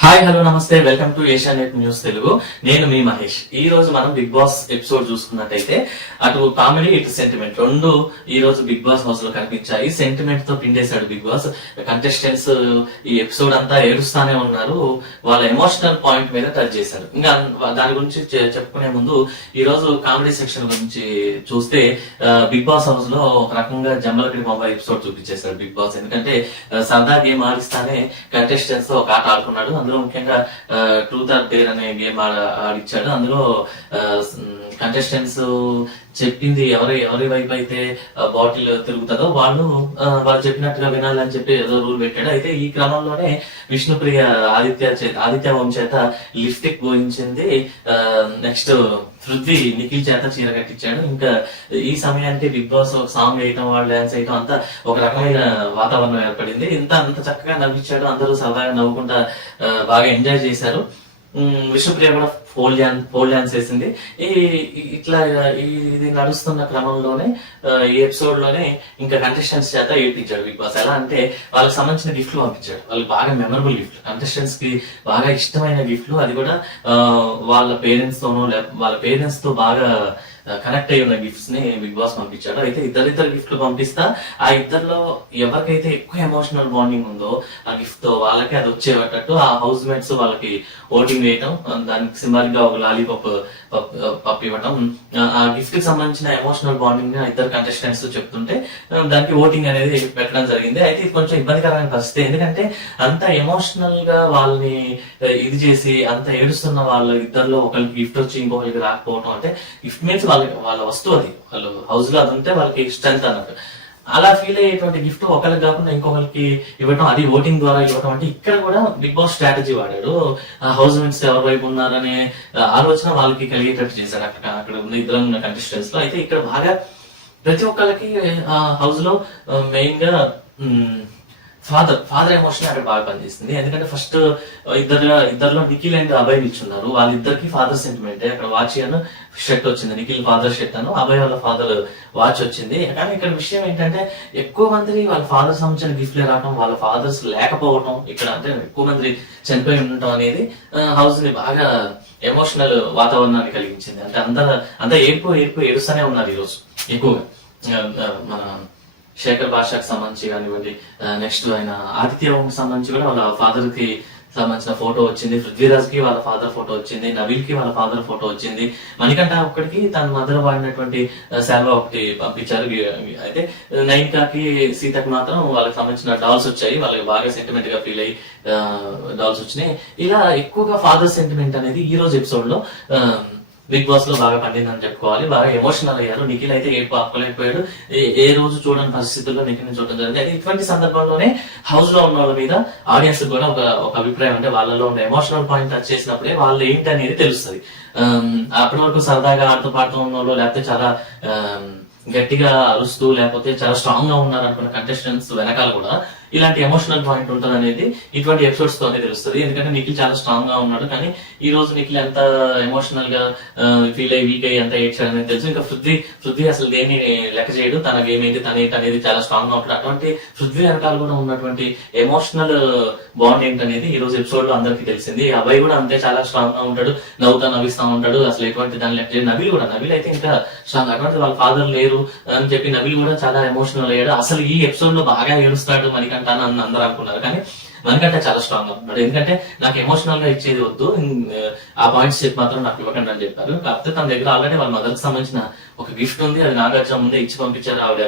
Hi hello నమస్తే. Welcome to Asianet news Telugu. నేను మీ మహేష్. ఈ రోజు మనం బిగ్ బాస్ ఎపిసోడ్ చూసుకున్నట్టయితే అటు కామెడీ ఇటు సెంటిమెంట్ రెండు ఈ రోజు బిగ్ బాస్ హౌస్లో కనిపించాయి. సెంటిమెంట్తో పిండేశాడు బిగ్ బాస్. కంటెస్టెంట్స్ ఈ ఎపిసోడ్ అంతా ఏడుస్తానే ఉన్నారు. వాళ్ళ ఎమోషనల్ పాయింట్ మీద టచ్ చేశారు. ఇంకా దాని గురించి చెప్పుకునే ముందు ఈ రోజు కామెడీ సెక్షన్ గురించి చూస్తే బిగ్ బాస్ హౌస్లో ఒక రకంగా జమ్మలకడి బొమ్మ ఎపిసోడ్ చూపించేశాడు బిగ్ బాస్. ఎందుకంటే సరదా గేమ్ ఆడిస్తానే కంటెస్టెంట్స్తో ఒక ఆట ఆడుకున్నాడు. అందులో ముఖ్యంగా ట్రూత్ ఆర్ పేర్ అనే గేమ్ ఆడిచ్చాడు. అందులో కంటెస్టెంట్స్ చెప్పింది ఎవరి ఎవరి వైపు అయితే బాటిల్ తిరుగుతుందో వాళ్ళు వాళ్ళు చెప్పినట్టుగా వినాలని చెప్పి ఏదో రూల్ పెట్టాడు. అయితే ఈ క్రమంలోనే విష్ణుప్రియ ఆదిత్య చే- ఆదిత్య వంశ చేత లిప్స్టిక్ పోయించింది నెక్స్ట్ పృథ్వీ నిఖిల్ చేత చీర కట్టించాడు. ఇంకా ఈ సమయానికి బిగ్ బాస్ ఒక సాంగ్ వేయటం వాళ్ళు డాన్స్ వేయటం అంతా ఒక రకమైన వాతావరణం ఏర్పడింది. ఇంత అంత చక్కగా నవ్వించాడు. అందరూ సరదాగా నవ్వుకుంటా బాగా ఎంజాయ్ చేశారు. విషప్రియ కూడా ఫోల్ డాన్స్ ఫోల్ డాన్స్ వేసింది. ఈ ఇట్లా ఇది నడుస్తున్న క్రమంలోనే ఈ ఎపిసోడ్లోనే ఇంకా కంటెస్టెంట్స్ చేత ఏడ్పించాడు బిగ్ బాస్ ఎలా అంటే వాళ్ళకి సంబంధించిన గిఫ్ట్లు పంపించాడు. వాళ్ళకి బాగా మెమరబుల్ గిఫ్ట్ కంటెస్టెంట్స్కి బాగా ఇష్టమైన గిఫ్ట్లు అది కూడా వాళ్ళ పేరెంట్స్ తోనో వాళ్ళ పేరెంట్స్తో బాగా కనెక్ట్ అయి ఉన్న గిఫ్ట్స్ని బిగ్ బాస్ పంపించాడు. అయితే ఇద్దరిద్దరు గిఫ్ట్లు పంపిస్తా. ఆ ఇద్దరిలో ఎవరికైతే ఎక్కువ ఎమోషనల్ బాండింగ్ ఉందో ఆ గిఫ్ట్తో వాళ్ళకి అది వచ్చేటట్టు ఆ హౌస్ మేట్స్ వాళ్ళకి ఓటింగ్ వేయటం దానికి సింబాలిక్గా ఒక లాలీపాప్ పప్ ఇవ్వటం. ఆ, గిఫ్ట్కి సంబంధించిన ఎమోషనల్ బాండింగ్ని ఇద్దరు కంటెస్టెంట్స్ చెప్తుంటే దానికి ఓటింగ్ అనేది పెట్టడం జరిగింది. అయితే ఇది కొంచెం ఇబ్బందికరమైన పరిస్థితి. ఎందుకంటే అంత ఎమోషనల్గా వాళ్ళని ఇది చేసి అంత ఏడుస్తున్న వాళ్ళ ఇద్దరిలో ఒకరికి గిఫ్ట్ వచ్చి ఇంకొకరికి రాకపోవడం అంటే గిఫ్ట్ మీన్స్ వాళ్ళ వాళ్ళ వస్తువు అది వాళ్ళు హౌస్లో అది ఉంటే వాళ్ళకి స్ట్రెంత్ అన్నట్టు. అలా ఫీల్ అయ్యేటువంటి గిఫ్ట్ ఒకరికి కాకుండా ఇంకొకరికి ఇవ్వటం అది ఓటింగ్ ద్వారా ఇవ్వటం అంటే ఇక్కడ కూడా బిగ్ బాస్ స్ట్రాటజీ వాడాడు. హౌస్ మేట్స్ ఎవరి వైపు ఉన్నారనే ఆలోచన వాళ్ళకి కలిగేటట్టు చేశారు అక్కడ అక్కడ ఉన్న ఇద్దరు ఉన్న కంటెస్టెంట్స్లో. అయితే ఇక్కడ బాగా ప్రతి ఒక్కరికి హౌస్లో మెయిన్గా ఫాదర్ ఫాదర్ ఎమోషన్ అక్కడ బాగా పనిచేస్తుంది. ఎందుకంటే ఫస్ట్ ఇద్దరు ఇద్దరులో నిఖిల్ అండ్ అభయ్ నిల్చున్నారు. వాళ్ళిద్దరికి ఫాదర్ సెంటిమెంట్ అక్కడ వాచ్ అని షర్ట్ వచ్చింది. నిఖిల్ ఫాదర్ షర్ట్ అను అభయ్ వాళ్ళ ఫాదర్ వాచ్ వచ్చింది. కానీ ఇక్కడ విషయం ఏంటంటే ఎక్కువ మంది వాళ్ళ ఫాదర్ సంబంధించిన గిఫ్ట్లే రావడం వాళ్ళ ఫాదర్స్ లేకపోవడం ఇక్కడ అంటే ఎక్కువ మంది చనిపోయి ఉండటం అనేది హౌస్ని బాగా ఎమోషనల్ వాతావరణాన్ని కలిగించింది. అంటే అందరూ అంతా ఏడుపు ఏడుపు ఏడుస్తూనే ఉన్నారు ఈరోజు ఎక్కువగా. మన శేఖర్ భాషకు సంబంధించి కానివ్వండి నెక్స్ట్ ఆయన ఆదిత్య సంబంధించి కూడా వాళ్ళ ఫాదర్కి సంబంధించిన ఫోటో వచ్చింది పృథ్వీరాజ్కి వాళ్ళ ఫాదర్ ఫోటో వచ్చింది నవీల్కి వాళ్ళ ఫాదర్ ఫోటో వచ్చింది. మణికంఠ ఒక్కడికి తన మదర్ వాడినటువంటి శాల్వా ఒకటి పంపించారు. అయితే నైన్కాకి సీతకి మాత్రం వాళ్ళకి సంబంధించిన డాల్స్ వచ్చాయి. వాళ్ళకి బాగా సెంటిమెంట్గా ఫీల్ అయ్యి డాల్స్ వచ్చినాయి. ఇలా ఎక్కువగా ఫాదర్ సెంటిమెంట్ అనేది ఈ రోజు ఎపిసోడ్లో ఆ, బిగ్ బాస్లో బాగా పండిందని చెప్పుకోవాలి బాగా ఎమోషనల్ అయ్యారు. నిఖిల్ అయితే ఏడుపు ఆపుకోలేకపోయాడు. ఏ- ఏ రోజు చూడని పరిస్థితుల్లో నిఖిల్ని చూడడం జరిగింది. అయితే ఇటువంటి సందర్భంలోనే హౌస్లో ఉన్న వాళ్ళ మీద ఆడియన్స్ కూడా ఒక ఒక అభిప్రాయం అంటే వాళ్ళలో ఉన్న ఎమోషనల్ పాయింట్ టచ్ చేసినప్పుడే వాళ్ళు ఏంటి అనేది తెలుస్తుంది అప్పటి వరకు సరదాగా ఆడుతూ పాడుతూ ఉన్న వాళ్ళు లేకపోతే చాలా గట్టిగా అరుస్తూ లేకపోతే చాలా స్ట్రాంగ్గా ఉన్నారు అనుకున్న కంటెస్టెంట్స్ వెనకాల కూడా ఇలాంటి ఎమోషనల్ పాయింట్ ఉంటుంది అనేది ఇటువంటి ఎపిసోడ్స్ తోనే తెలుస్తుంది. ఎందుకంటే నిఖిల్ చాలా స్ట్రాంగ్గా ఉన్నాడు. కానీ ఈ రోజు నిఖిల్ ఎంత ఎమోషనల్గా ఫీల్ అయ్యి వీక్ అయ్యి ఎంత ఏడ్చాడు అనేది తెలుసు. ఇంకా పృథ్వీ పృథ్వీ అసలు దేని లెక్క చేయడు. తన గేమ్ ఏంటి తన ఏంటి అనేది చాలా స్ట్రాంగ్గా ఉంటాడు. అటువంటి పృథ్వీ వెనకాల కూడా ఉన్నటువంటి ఎమోషనల్ బాండ్ ఏంటనేది ఈ రోజు ఎపిసోడ్లో అందరికీ తెలిసింది. అబ్బాయి కూడా అంతే చాలా స్ట్రాంగ్గా ఉంటాడు. నవ్వుతా నవ్విస్తా ఉంటాడు. అసలు ఎటువంటి దాని లెక్క నబిల్ కూడా నబిల్ అయితే ఇంకా స్ట్రాంగ్ అటువంటి వాళ్ళ ఫాదర్ లేరు అని చెప్పి నబిల్ కూడా చాలా ఎమోషనల్ అయ్యాడు. అసలు ఈ ఎపిసోడ్లో బాగా ఏడుస్తాడు మణికంఠ అని అందరూ అనుకున్నారు. కానీ మనకంటే చాలా స్ట్రాంగ్ అనుకున్నాడు ఎందుకంటే నాకు ఎమోషనల్గా ఇచ్చేది వద్దు. ఆ పాయింట్స్ చెప్పి మాత్రం నాకు ఇవ్వకండి అని చెప్పారు. కాకపోతే తన దగ్గర ఆల్రెడీ వాళ్ళ మదర్కి సంబంధించిన ఒక గిఫ్ట్ ఉంది. అది నాగార్జున ముందే ఇచ్చి పంపించారు ఆవిడ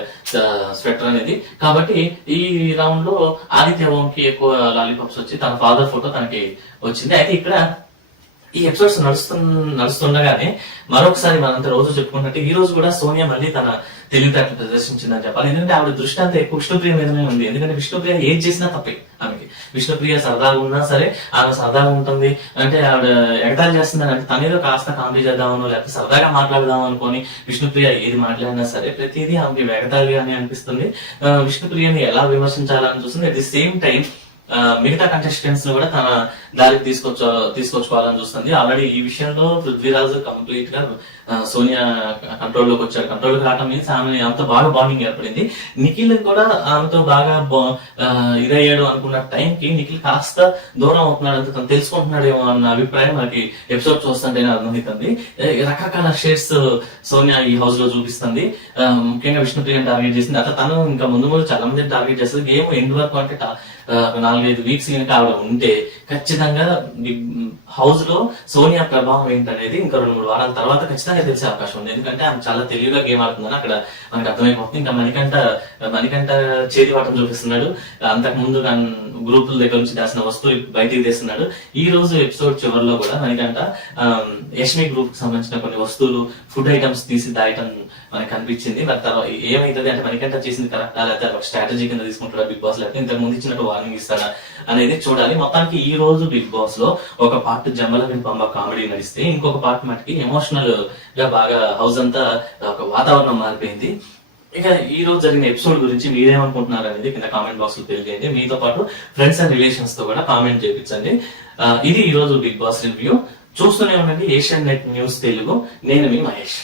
స్వెటర్ అనేది. కాబట్టి ఈ రౌండ్లో ఆదిత్య ఓంకి ఎక్కువ లాలీపాప్స్ వచ్చి తన ఫాదర్ ఫోటో తనకి వచ్చింది. అయితే ఇక్కడ ఈ ఎపిసోడ్స్ నడుస్తు నడుస్తుండగానే మరొకసారి మనంత రోజు చెప్పుకున్నట్టు ఈ రోజు కూడా సోనియా మళ్ళీ తన తెలివితేటలు ప్రదర్శించిందని చెప్పాలి. ఎందుకంటే ఆవిడ దృష్టి అంతా ఎక్కువ విష్ణుప్రియ మీదనే ఉంది. ఎందుకంటే విష్ణుప్రియ ఏం చేసినా తప్పే ఆమెకి. విష్ణుప్రియ సరదాగా ఉన్నా సరే ఆమె సరదాగా ఉంటుంది. అంటే ఆవిడ ఎగటాలు చేస్తుందని అంటే తనేదో కాస్త కామెడీ చేద్దామనో లేకపోతే సరదాగా మాట్లాడదాం అనుకోని విష్ణుప్రియ ఏది మాట్లాడినా సరే ప్రతిదీ ఆమెకి ఎగటాలి అని అనిపిస్తుంది విష్ణుప్రియని ఎలా విమర్శించాలని చూస్తుంది. అట్ ది సేమ్ టైం మిగతా కంటెస్టెంట్స్ కూడా తన దారికి తీసుకొచ్చ తీసుకొచ్చుకోవాలని చూస్తుంది. ఆల్రెడీ ఈ విషయంలో పృథ్వీరాజు కంప్లీట్గా సోనియా కంట్రోల్లోకి వచ్చారు కంట్రోల్లోకి మీన్స్ ఆమె అంత బాగా బాండింగ్ ఏర్పడింది. నిఖిల్ కూడా ఆమెతో బాగా బా- ఆ, ఇదయ్యాడు అనుకున్న టైంకి నిఖిల్ కాస్త దూరం అవుతున్నాడు అంటే తను తెలుసుకుంటున్నాడేమో అన్న అభిప్రాయం మనకి ఎపిసోడ్ చూస్తుంటేనే అర్థమవుతుంది. రకరకాల షేడ్స్ సోనియా ఈ హౌస్లో చూపిస్తుంది. ముఖ్యంగా విష్ణుప్రియని టార్గెట్ చేసింది. అట్లా తను ఇంకా ముందు ముందు చాలా మంది టార్గెట్ చేస్తుంది. గేమ్ ఎండ్ వరకు అంటే నాలుగైదు వీక్స్ కనుక ఆవిడ ఉంటే ఖచ్చితంగా హౌస్లో సోనియా ప్రభావం ఏంటనేది ఇంకా రెండు మూడు వారాల తర్వాత ఖచ్చితంగా తెలిసే అవకాశం ఉంది. ఎందుకంటే ఆమె చాలా తెలివిగా గేమ్ ఆడుతుందని అక్కడ మనకు అర్థమైపోతుంది. ఇంకా మణికంట మణికంట చేతి వాటం చూపిస్తున్నాడు. అంతకు ముందు గ్రూపుల దగ్గర నుంచి దాచిన వస్తువు బయటికి తీస్తున్నాడు. ఈ రోజు ఎపిసోడ్ చివరిలో కూడా మణికంట యష్మి గ్రూప్కి సంబంధించిన కొన్ని వస్తువులు ఫుడ్ ఐటమ్స్ తీసి దాయటం మనకు కనిపించింది మరి తర్వాత ఏమైతుంది అంటే మనకంటే చేసింది కరెక్ట్ లేకపోతే ఒక స్ట్రాటజీ కింద తీసుకుంటారా బిగ్ బాస్ లేకపోతే ఇంతకు ముందు ఇచ్చినట్టు వార్నింగ్ ఇస్తారా అనేది చూడాలి. మొత్తానికి ఈ రోజు బిగ్ బాస్లో ఒక పార్ట్ జమ్మల పంబ కామెడీ నడిస్తే ఇంకొక పార్ట్ మటుకి ఎమోషనల్గా బాగా హౌస్ అంతా ఒక వాతావరణం మారిపోయింది. ఇక ఈ రోజు జరిగిన ఎపిసోడ్ గురించి మీరేమనుకుంటున్నారు అనేది కింద కామెంట్ బాక్స్లో తెలియజేయండి. మీతో పాటు ఫ్రెండ్స్ అండ్ రిలేషన్స్తో కూడా కామెంట్ చేయించండి ఇది ఈ రోజు బిగ్ బాస్ రివ్యూ చూస్తూనే ఉండండి. Asianet news Telugu. నేను మీ మహేష్.